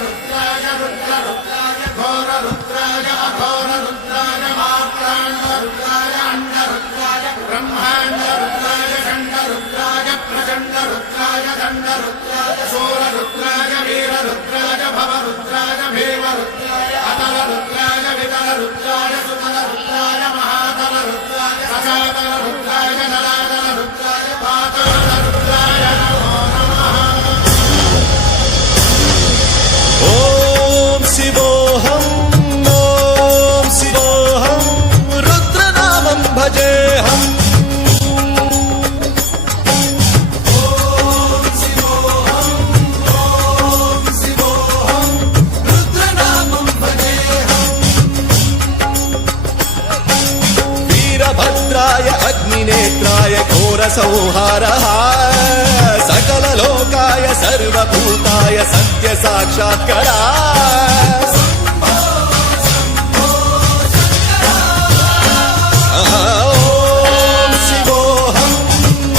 रुद्राय रुद्ररुद्राय घोररुद्राय अघोररुद्राय मात्राण्डरुद्राय अण्डरुद्राय ब्रह्माण्डरुद्राय खण्डरुद्राय प्रचण्डरुद्राय दण्डरुद्राय शूररुद्राय वीररुद्राय भवरुद्राय भीमरुद्राय अतलरुद्राय वितलरुद्राय सुतलरुद्राय महातलरुद्राय सकातलरुद्राय जलातलरुद्राय पातालरुद्राय नमो नमः। ओम शिवोऽहं रुद्रनामं भजेऽहम्। वीरभद्राय अग्निनेत्राय घोरसंहारः सकललोकाय सर्वभूताय सत्यसाक्षात्करा।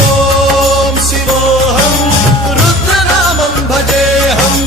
ओम शिवोऽहं रुद्रनामं भजेऽहम्।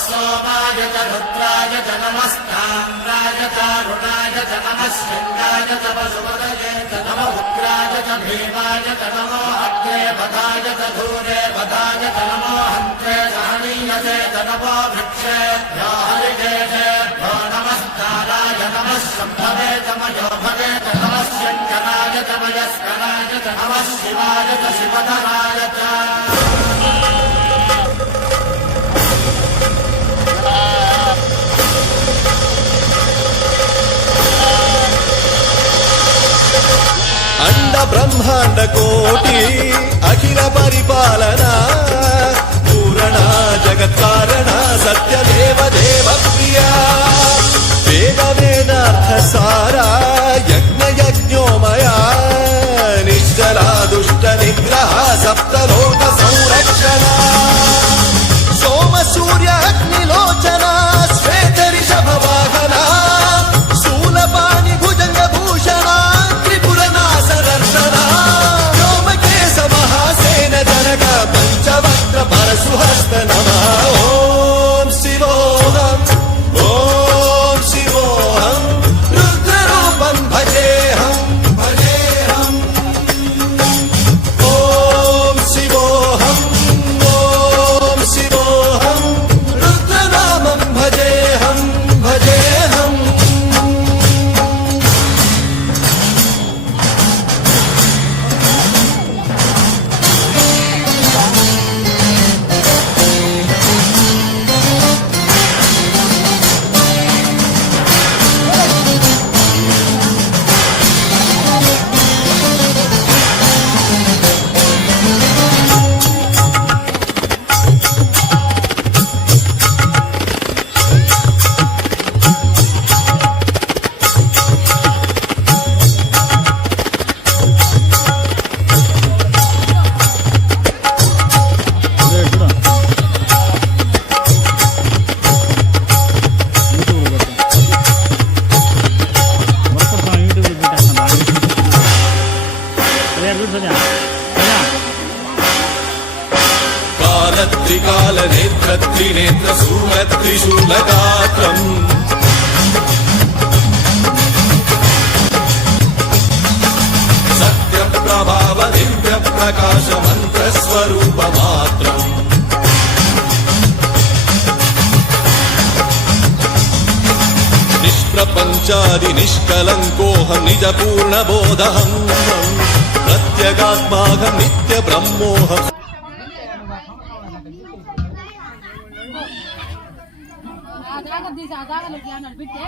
सोमाय च रुद्राय च नमस्ताम्राय च रुणाय च नमः शृङ्गाय च वसुपतये च नमः उग्राय च भीमाय च नमो अग्रे वधाय च धूरे वधाय च नमो हन्त्रे च हनीयसे च नमो वृक्षेभ्यो हरिकेशेभ्यो नमस्काराय नमः शम्भवे च मयोभवे च नमः शङ्कराय च मयस्कराय च नमः शिवाय च शिवधराय च। अंड ब्रह्मांड कोटि अखिल परिपालना पूरणा जगत्कारणा सत्यदेव देव प्रिया वेद वेदार्थ सारा यज्ञ यज्ञोमया निश्चला दुष्ट निग्रह सप्तलोक संरक्षणा सोम सूर्य अग्निलोचना श्वेत ऋषभ वाहना शूलपाणि भुजंग भूषणा पंचवक्त्र परशुहस्त नमः। ओम शिवोऽहं रुद्ररूपं भजेऽहम्। ओम शिवोऽहं रुद्रनामं भजेऽहम्। कालत्रिकाल नेत्र त्रिनेत्र शूलत्रिशूलगात्रम् सत्यप्रभाव दिव्य प्रकाश मंत्र स्वरूप मात्रम् निष्प्रपंचादि निष्कलंकोऽहं निज पूर्ण बोधहं प्रत्यगात्माहं नित्य ब्रह्मोऽहम्। అదాగ తీసి అదాగలు బిట్టే